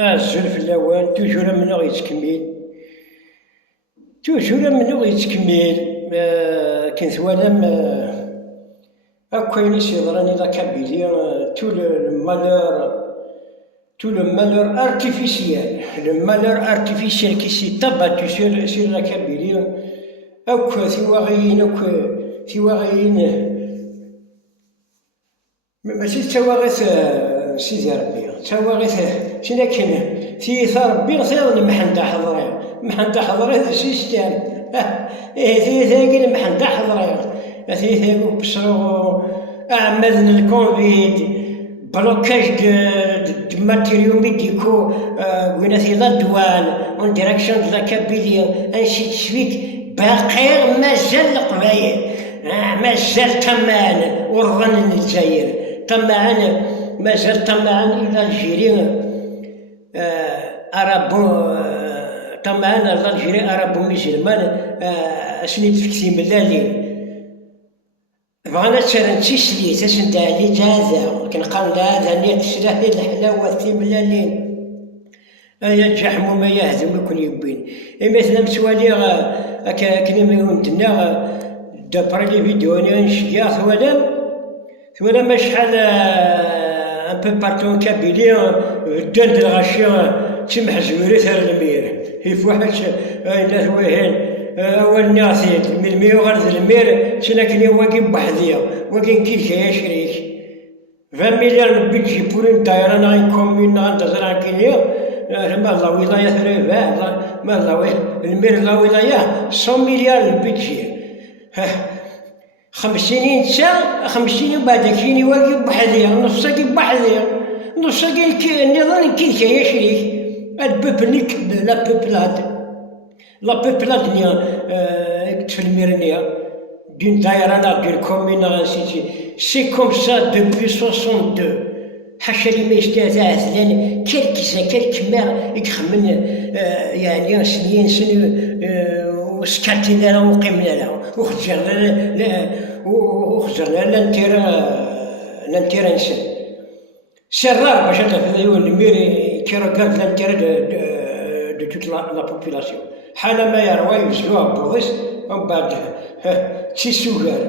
الزول في الأوان توجور منو يتكمل، توجور منو يتكمل. كي نتوالم هاكا ينس يضراني لا كابيلي تو لو مالور، tout le malheur artificiel, le malheur artificiel qui s'est abattu sur la Kabylie, أو ثواغيين أو ثواغيين ماشي تواغيث سيدي ربي تواغيث شنا كاين ثيث ربي ثيض محندا حضري محندا حضري ذا سيستان ثيث محندا حضري ثيث بصرو أعمال الكونفيد بلوكاج دو ماتيريو ميديكو وين في لا دوان اون ديريكسيون دو لا كابيليا انشي تسويت باقي مازال القبايل مازال طمعان ورن الجزائر طمعان مازال طمعان الى الجيري ارابو طمعان الى الجيري ارابو مسلمان اسنيت فكسي ملالين بغانا تسرنتي سليت اسنت علي جازا كنقال هذا نيت سلاحي الحلاوه في ملالين يا الجحم وما يهزم يكون يبين مثلا مسوالي كني مندنا دابري لي فيديو انا نشيا ثوالم شحال ان بو بارتو كابيلي دان الغاشيه تسمح زويري ثار المير في واحد الناس وهين اول ناس من الميو غرز المير شنا كني واقي بحذيه واقي كيف يا شريك 20 مليار بيجي بورين دايرة ناين كومين نانتظر كينيو ما لا ولاية ثريفا ما لا المير لا ولاية 100 مليار بيجي 50 ساعة 50 بعد كيني واقي بحذيه نص كي بحذيه نص كي نظام كيف يا شريك البوبليك لا بوبلاد لا بوبلاد نيا تفلمير نيا d'une daïrana d'une commune ainsi c'est comme ça depuis 62 حاشا لي ما يستاذاث لان كلك ما يخمن يعني سنين سنو وسكاتنا لا وقيمنا لا وخزرنا لانتيرا نسن سرار باش تفضيو الميري كي ركانت لانتيرا دو توت لا بوبولاسيون حالا ما يروى يوزلوها بوضيس ومن بعد تيسوغار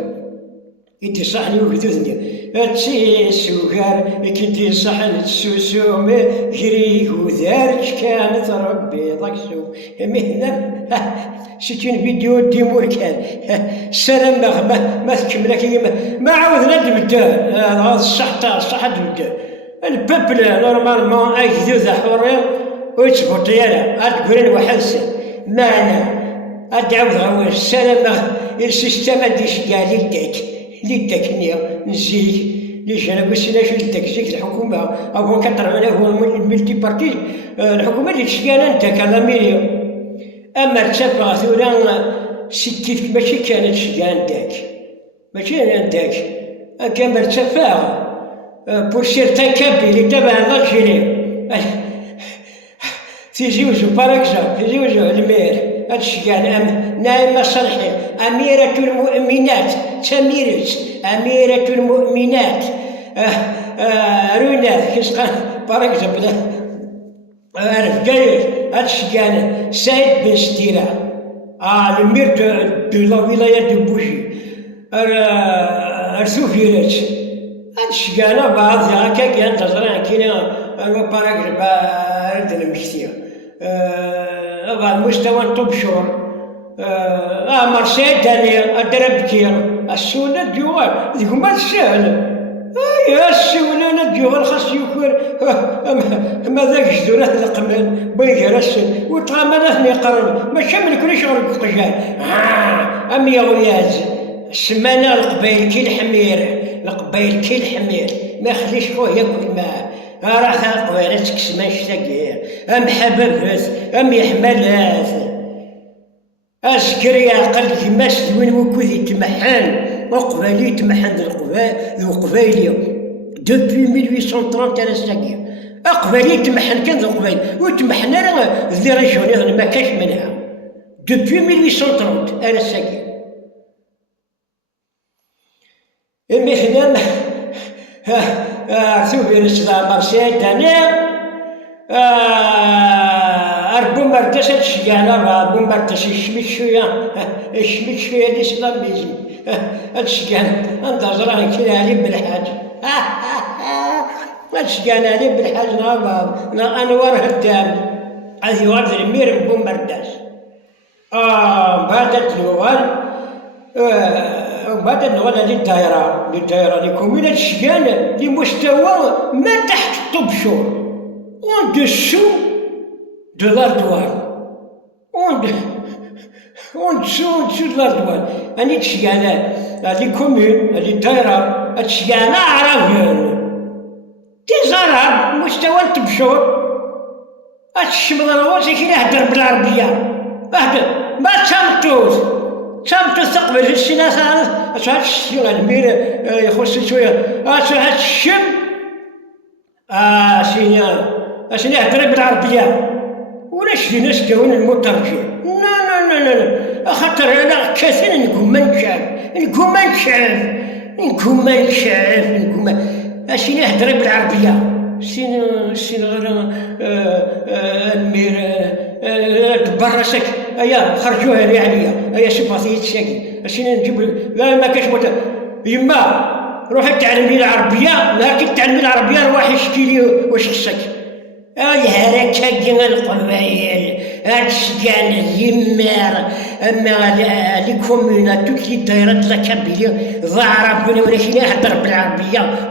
يدي صحني وكذوذني تيسوغار كيدي صحن تسوسومي جري وذارج كانت ربي ضكسو مهنا سيتين فيديو ديمور كان سلام ما تكمل كيما ما عاودنا نبدا هذا الصح تبدا الببل نورمالمون اكذوذ حوري ويتسبوط يالا تقولين وحنسن معنا أدعو غاوي السلامة السيستم أديش كاع ليداك نيا نزيك ليش أنا قلت لك ليداك زيك الحكومة أو كتر عليه هو الملتي بارتي الحكومة اللي تشكانا أنت كلاميريو أما تسافر ثوران سكيت ماشي كانت شكان داك ماشي عندك كان تسافر بور سيرتان كابي اللي تبع الجيري تيجيوزو باراكزامبل تيجيوزو المير الشجان نايمة صالحي أميرة المؤمنات تميرت أميرة المؤمنات رونات كيسقان باراكزامبل رفقاير الشجان سعيد بن ستيرة المير دو لا ولاية دو بوجي رثوفيرات الشجانة بعض هكا كان تزرع كينا باراكزامبل رد المكتير على مستوى توب شور مرسيد دانيا الدرب كير السونة ديوال ذيكم ما تسهل يا السونة ديوال خاص يكون ما ذاك جدورة القمن بيجي رسل وطعمنا هني قرن ما شمل كل شغل قطجان أم يا غياز السمانة القبيل كي الحمير القبيل كي الحمير ما يخليش خوه ياكل معاه راح القبيلة تكس ما يشتاقيه أم حببت أم يحملات أسكري عقل كيما سدوين وكود يتمحن وقبالي يتمحن ذو قبايلي دوبي 1830 أنا ساقيه أقبالي يتمحن كان ذو قبايل ويتمحن راه ذي ريجوني ما كاش منها دوبي 1830 أنا ساقيه مثلا ثوبي الإسلام مرسيد أنا بومبارداش هادشيانا بومبارداش يشمت شوية يشمت شوية الإسلاميزم هادشيانا ندهزر كي علي بالحاج هادشيانا علي بالحاج أنوار هدام هذي وارد المير بومبارداش بعد النوال بعد النوال هذه للدائرة لكومينة الشجانة لمستوى ما تحت الطبشور en dessous de l'ardoise. En dessous de l'ardoise. هذه الشجانة هذه كومين هذه الدائرة الشجانة عربية تزرع مستوى الطبشور الشمال الرواسي كي يهدر بالعربية اهدر ما تشمتوش تقبل السنة ثالث هاد الشيء المير يخص شوية هاد الشم شنو يهدر بالعربية ولا شي ناس كون المترجم لا خاطر انا كثير نكون ما نشاف شنو يهدر بالعربية سين غير المير براسك ايا خرجوها لي عليا ايا شباطية الشاكي شنو نجيب لا ما كاش يما روحي تعلمي العربية نهار كي تعلمي العربية روحي اشكي لي واش خصك هاكا كيما القبايل هادشي يمار اما لي كومونات توت لي دايرات لا كابيليا ظاهرة بني ولا شي يهدر بالعربية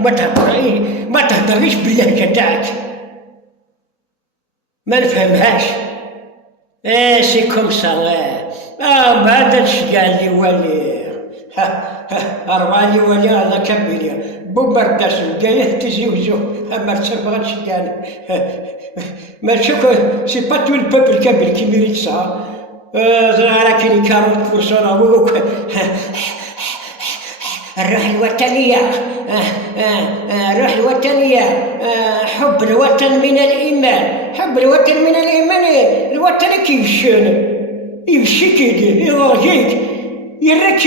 ما تهدريش باللهجة تاعك ما نفهمهاش سي كوم سا بعد هادشي قال لي والي أروالي ولي على كابيليا بومبارداش الجاية تزوجو أما تسمى هادشي قال ما شوف سي با تو البوبل كامل كي ميريت سا راه كاين 40% الروح الوطنية الروح الوطنية حب الوطن من الإيمان الوطن يمشي كيدير يضرجيك يراك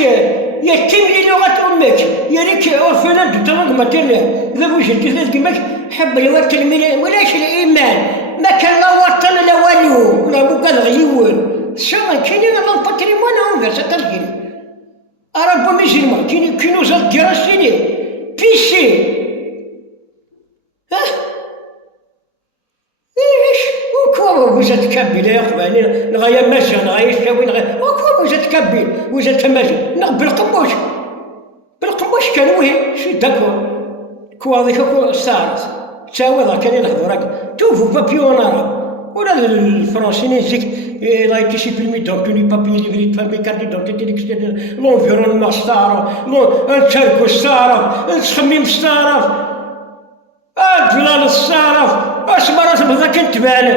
يتم لغة أمك يراك أورفنان دو ماتيرنال لا بوش تثلاث كيماك حب الوطن ولاش الإيمان ما كان لا وطن لا والو ولا بوكا الغيول شغل كاينين لا باتريمون هونغا ساتالجيري أرابو ميزيلمان كاينين وزاد دراسيني بيسي وزاد كابيل يا خواني نغايا ماشا نغايا شاوي نغايا وزاد كابيل وزاد ماشا بالقموش كان وهي شي داكور كواضيك صارت تاوضا كان يلحظو راك توفو بابيونارا ولا الفرنسي يجيك لا يتيشي بلمي دونتوني بابي ليفري فامي كارتي دونتيتي لونفيرونمون ستارف نتشاركو ستارف نتخمم ستارف الجلال الصارف اش مرات بدا كنتبان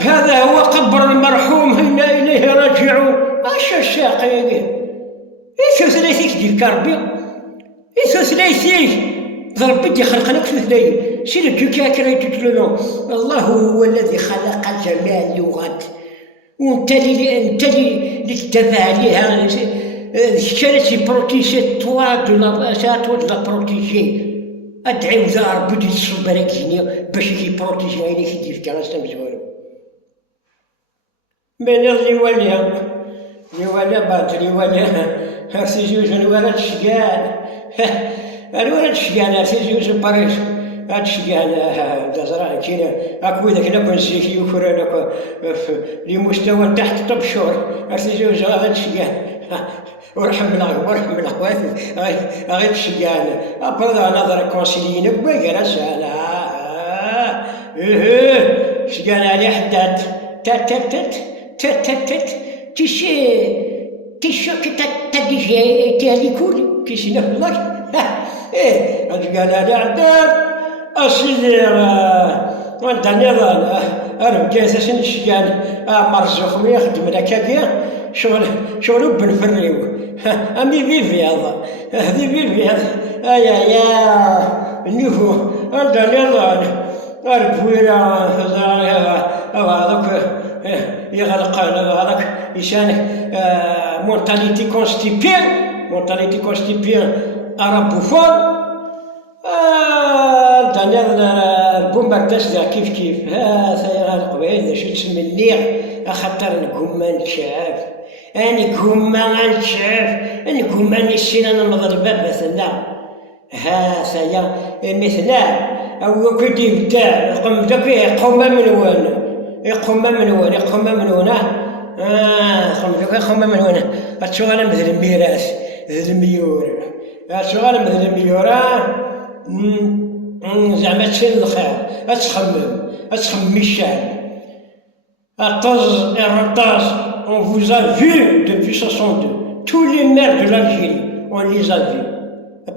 هذا هو قبر المرحوم هنا اليه راجعون اش الشاقي ايش ثلاثيك ديال كاربي ايش ثلاثيك ربي خلقنا في ثلاثي سير الجوكا كريتو الله هو الذي خلق جميع اللغات وانت اللي تتبع عليها كانت بروتيجي توا دو لا بروتيجي ادعي وذا ربي يتصب عليك هنا باش يبروتيجي عليك يدير فيك على سامي والو من اللي وليا بعد اللي وليا سي جوج الولد شقال الولد شقال سي جوج باريس هادشي كاع دازرا كاين هاكو ذاك لا كون سيكي يوكر لمستوى تحت الطبشور سي جوج هادشي كاع ورحم الأخوات غير الشيان أبدا نظر كونسيليين بويقرا سالا شيان علي حداد تشو كتديجي تالي كول كيسينا الله قال علي حداد أصيلي وانت نظام رجعت سن الشيان مرزوخ من يخدم لك هكا شغل بنفريو امي فيفي هذا يا نيفو انت نظام الكويرة هذاك يغلق هذاك يشان مونتاليتي كونستيبيان أرابوفون دانيال البومبارداش كيف هذا القبائل شو تسمي الليغ أخاطر نكوما نتشاف، نكوما نتشاف، نكوما نسينا ننظر بابا ثنا، ها ثيا مثلا أو كدي بدا قم داك يقوم من وين، يقوم من وين، يقوم من وين، قم داك يقوم من وين، أتشغل مثل الميراث، مثل الميور، أتشغل مثل الميورا، زعما تسير الخير، أتخمم الشعب، أطز الرطاز، on vous a vu depuis 62, tous les maires de l'Algérie, on les a vus.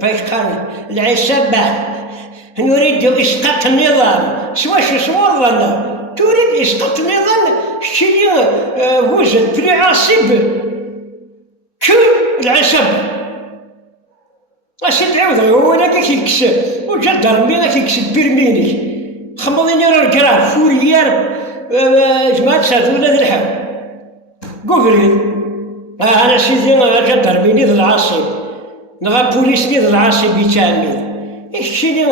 باش قال العصابة نريد إسقاط النظام، سوا شو صورنا تريد إسقاط النظام، شتي vous êtes plus عصب كو العصابة. أسيدي عوض هو أنا كيكس وجا درمي كيكس بيرميني خمضيني راه الكرا فوريير جماعة ساتو ولا ذي الحال قفلي أنا سيدي جا درميني ذي العاصي نغا بوليسني ذي العاصي بيتامي إشتيني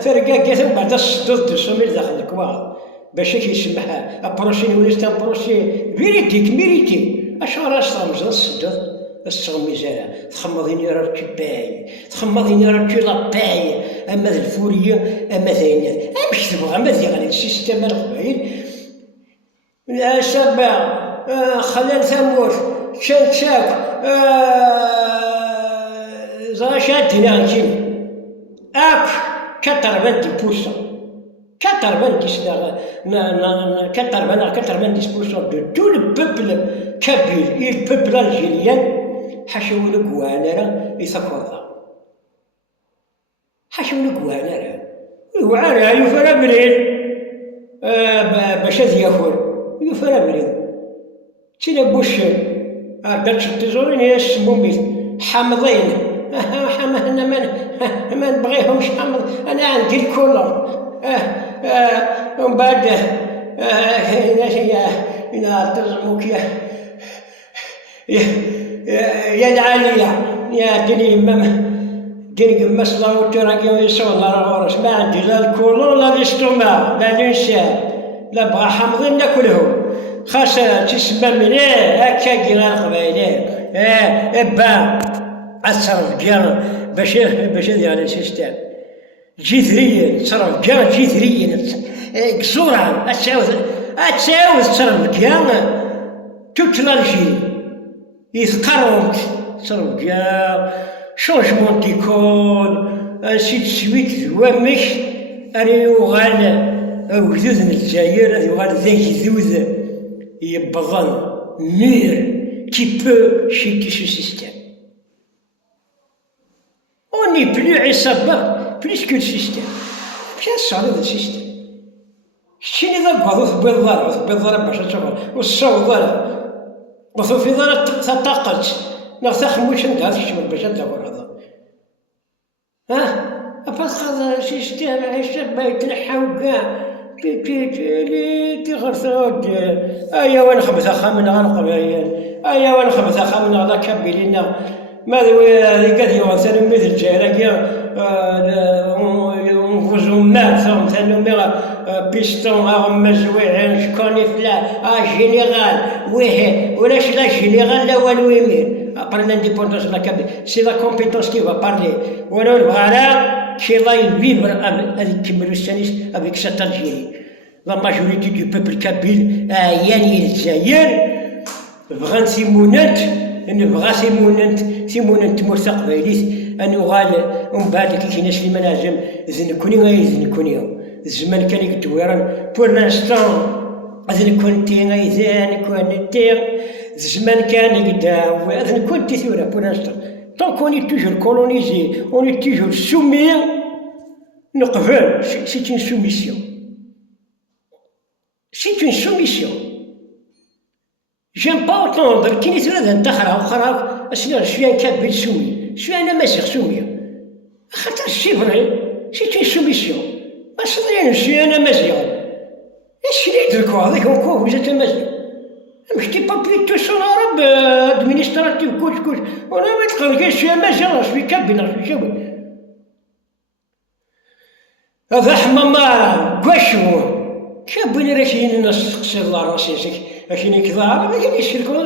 فرقا كاثم بعد الصدود دوسوميل داخل الكوار باش كيسمح أبروشي وليست أبروشي فيريتيك ميريتي أش راه صامج الصدود الصغميزارة تخمضيني راه باي تخمضيني راه لاباي أما ذي الفورية أما ثانيات أمش تبغى أما ذي غادي السيستم القبائل العصابة خلال ثمور شاك زاشات هنا أك 90% de tout le peuple kabyle et le peuple algérien حاشاو الكوانرة يثقفها حاشاو الكوانرة الوعارة يفرى بريد باش ياكل يفرى بريد تينا بوش دارت التزورين يسمون بيه حامضين انا ما نبغيهمش حامض انا عندي الكولر ومن بعد إلى تزمك يا العالية يا ديني مسلا وتراكي ويصون غورس ما عندي لا الكولون لا الاستوما لا الانسان لا بغا حامضين ناكلهم خاص تسمى مليح هكا كينا القبايلين با اتصرف كاع باش هذا السيستم جذريا تصرف كاع جذريا قصورا اتساوز تصرف كاع توت لالجيري يتقرب تصرف كاع شونجمون ديكول انسي دو سويت زوامش راه يوغال وجدود من الجزائر راه يوغال ذاك ذوذ يبضن مير qui peut shaker ce système. On n'est plus عصابة plus que le système. Bien sûr le système. شتيني ذا بغضو بالضرب باش تشوفها والصوت وثو في ضرب تطاقت نغتاخ موش ندها تشمل باش تدور هذا أباس هذا سيستم عصابة يتنحاو كاع تي غرثود أيا وين خبثا خامنا غنقبايل أيا وين خبثا خامنا غدا كابيلينا ماذا هذيك هذه مثلا مثل الجهراكيا ونفوزو مات ثاني ميغا بيستون هاهم مزويعين شكون فلا جينيرال ويه ولاش لا جينيرال لا والو يمير ابار لانديبوندونس لا كابي سي لا كومبيتونس كي فا بارلي وانا نبغى لا كي لا يفيفر هذيك كيميرو السانيس افيك سات الجيري لا ماجوريتي دو بوبل كابيل يعني الجزائر بغان سيمونات نبغى سيمونات مرتق قبايليت أن يغال ومن بعد كي كاين سليمان عجم زنكوني غيزنكوني الزمان كان يكدويران بور لانستون زنكونتي غيزنكونتي الزمان كان يكداو زنكونتي ثورة بور لانستون طونك اوني توجور كولونيزي اوني توجور سومي نقبل سي اون سوميسيون سي اون سوميسيون جيم با اوتوندر كي نتولى ندخرها وخرا اسنا شويه كابيل سومي شويه انا ماسيغ سوميه خاطر سي فري سي اون سوميسيون اصلا شويه انا ماسيغ اش اللي دركو هذاك هو وجات ماسيغ مشتي با بليتو سونارب ادمينستراتيف كوش وانا ما تقلقاش شويه ماسيغ شويه كابيل شويه شوي هذا حمامة كواشو كابيل راه كاين الناس تقصد لا راسي كاين كذا ما كاين يشركوا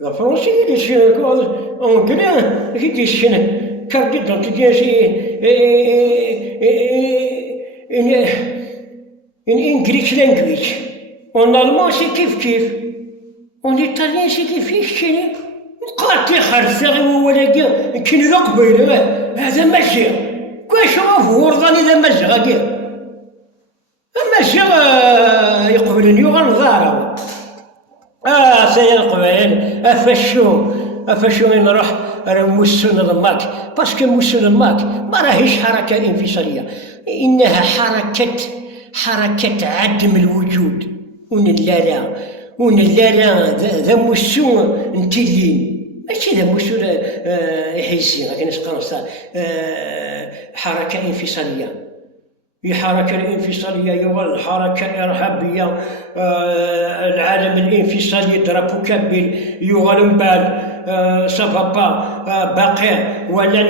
الفرنسي اللي يشركوا اونجلي كي يشركوا كاردي دونك شي in English language. En allemand c'est كيف en italien c'est كيف قاتي خرساغي ولا كاين ذا قبيله هذا ماشي كواش هو ورضاني ذا ماشي غادي ماشي يقبلني وغنظهر سيا القبائل افشو نروح موسون الماك باسكو موسون الماك ما راهيش حركه انفصاليه انها حركه عدم الوجود ونلالا ذا موسون نتيلين ماشي ذا موسون يحيسي غادي نسقر حركه انفصاليه. الحركة الانفصالية هي الحركة الإرهابية العالم الانفصالي ضربو كابيل يغالم بال سافا باقي ولا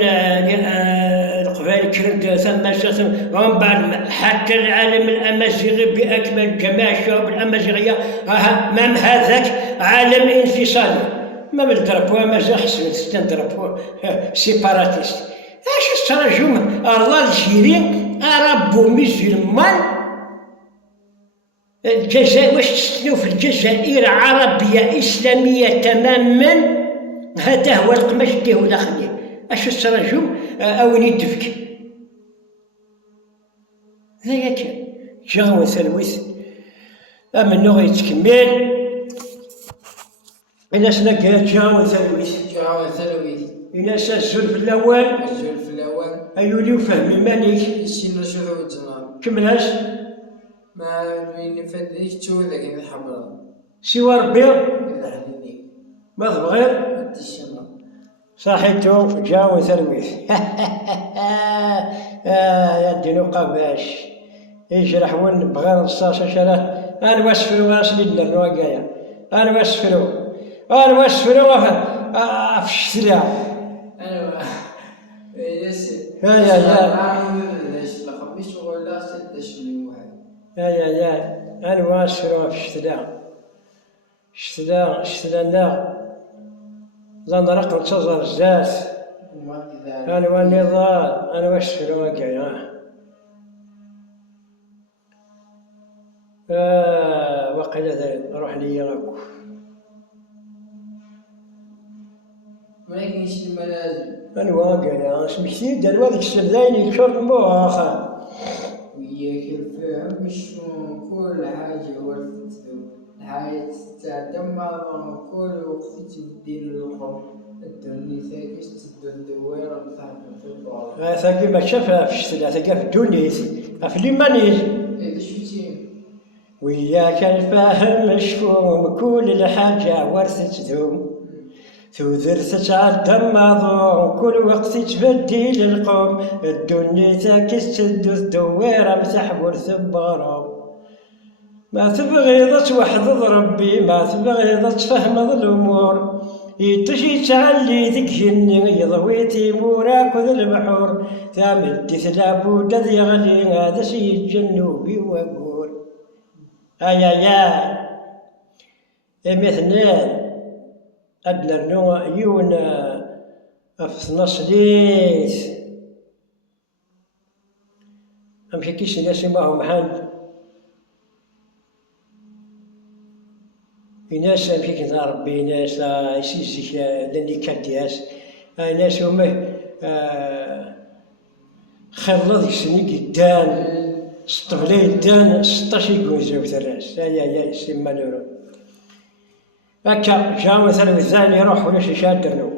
القبائل كرد ثم من بعد حتى العالم الأمازيغي بأكمل جميع الشعوب الأمازيغية مام هذاك عالم انفصالي ما ضربوها مازال حسن ستنضربوه سيباراتيست اش التراجم الله الجيري ربو مسلمان الجزائر واش تستناو في الجزائر عربية إسلامية تماما هذا هو القماش ديه ولا خليه اش التراجم أوين يدفك هذايا كان جا ثلوث أمنو غيتكمل إلا سناك جا ثلوث إلا الزلف الأول أيولي وفهمي مانيك شنو شهود جناب كملاش ما بين فديك تو ذاك الحمراء سوى ربي يلعنني ما تبغير هادي الشمال صحيتو جاو ثلويث يا الدنوقة باش يجرح ون بغير الصاصة شراه أنا واسفلو راسلي للرواقايا أنا واسفلو في الشتلا يا أنا واسفلو في الشتلا لا نرق نتظر الزات أنا والنضال أنا واسفلو هكايا وقيل روح لي راكو ما يكونش الملازم أنا واقع سمحتي دار هذيك السردين يكسر المخ وياك الفهم مش كل حاجة ورثتو الحياة تتعدم كل وقت تدير الأخر الدنيا ثاكش تدو الدويرة بصاحبة في البار ثاكي ما شافها في الشتلا ثاكي في الدونيس في ليمانيز هذا شفتي وياك الفهم مشفوم كل الحاجة ورثتو ثوثرت تعدم ماضون كل وقت تبدي للقوم الدنيا تاكس تدو الدويرة مسحبو الثبارة ما تبغي توحظ ربي ما تبغي تفهم الأمور يتشي تعلي ذيك جني يضوي تيموراك وذا البحور ثامدي ثلابود ذي يغلي هذا شي الجنوبي وقور يا مثنان أدنى نوع يون أفثنصليث أمشي كيس الناس معهم حال في ناس أمشي كنا ربي ناس لا يسيسك لاني كدياس ناس هما خلط يسني قدام سطفلي قدام 16 يقوزو ثراس يا سي مالورو هكا جا مثلا الثاني يروح ولا شي شادرنو